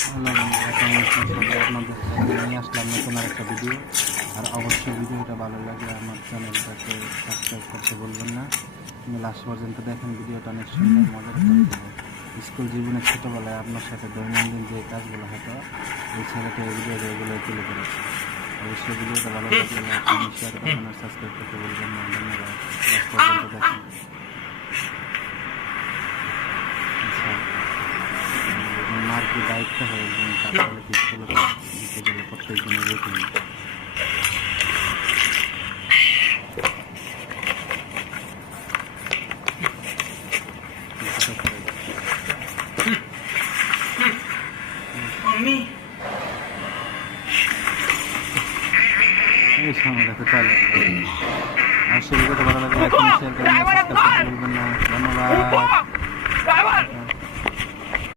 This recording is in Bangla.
হ্যালো বন্ধুরা, কেমন আছেন সবাই? আপনাদের সামনে নিয়ে আসলাম নতুন আরেকটা ভিডিও। আর অবশ্যই ভিডিওটা ভালো লাগলে আমার চ্যানেলটাকে সাবস্ক্রাইব করতে বলবেন না। আপনি লাস্ট পর্যন্ত দেখেন, ভিডিওটা অনেক সুন্দর মজার করে দেবো। স্কুল জীবনে ছোটোবেলায় আপনার সাথে দৈনন্দিন যে কাজগুলো হতো, এই ছেলেটা এই ভিডিও এগুলো তুলে ধরেছে। অবশ্যই ভিডিওটা ভালো লাগলে আপনি শেয়ার করবেন আর সাবস্ক্রাইব করতে বলবেন না। ধন্যবাদ। লাস্ট পর্যন্ত দেখেন। আচ্ছা, মার কি দায়িত্ব হয় একজন তারপরে স্কুলে দিতে গেলে প্রত্যেক দিনের রুটিন। এই সময় দেখো চলে। আর সেগুলো ভালো লাগলে শেয়ার করবেন, সাবস্ক্রাইব করতে বলবেন না। ধন্যবাদ।